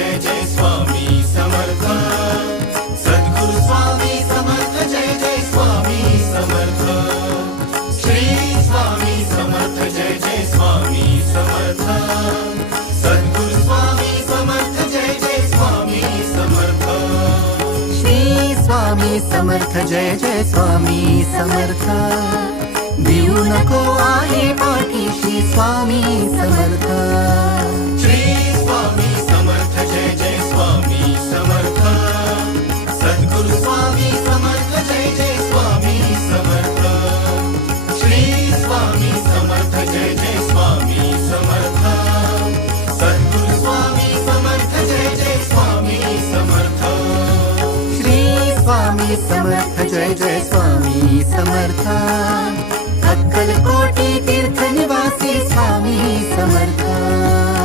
जय जय स्वामी समर्थ सद्गुरु स्वामी समर्थ जय जय स्वामी समर्थ श्री स्वामी समर्थ जय जय स्वामी समर्थ सद्गुरु स्वामी समर्थ जय जय स्वामी समर्थ श्री स्वामी समर्थ जय जय स्वामी समर्थ देऊ नको आहे पाठीशी स्वामी समर्थ श्री स्वामी समर्थ जय जय स्वामी समर्थ सद्गुरु स्वामी समर्थ जय जय स्वामी समर्थ श्री स्वामी समर्थ जय जय स्वामी समर्थ सद्गुरु स्वामी समर्थ जय जय स्वामी समर्थ श्री स्वामी समर्थ जय जय स्वामी समर्थ अक्कलकोटी तीर्थ निवासी स्वामी समर्थ